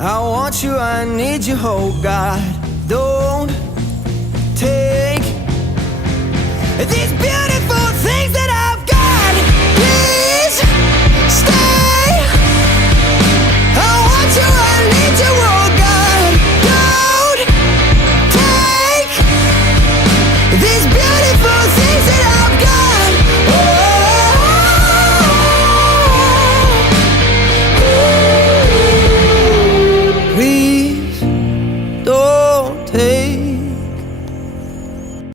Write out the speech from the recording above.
I want you, I need you, oh God. Don't take this.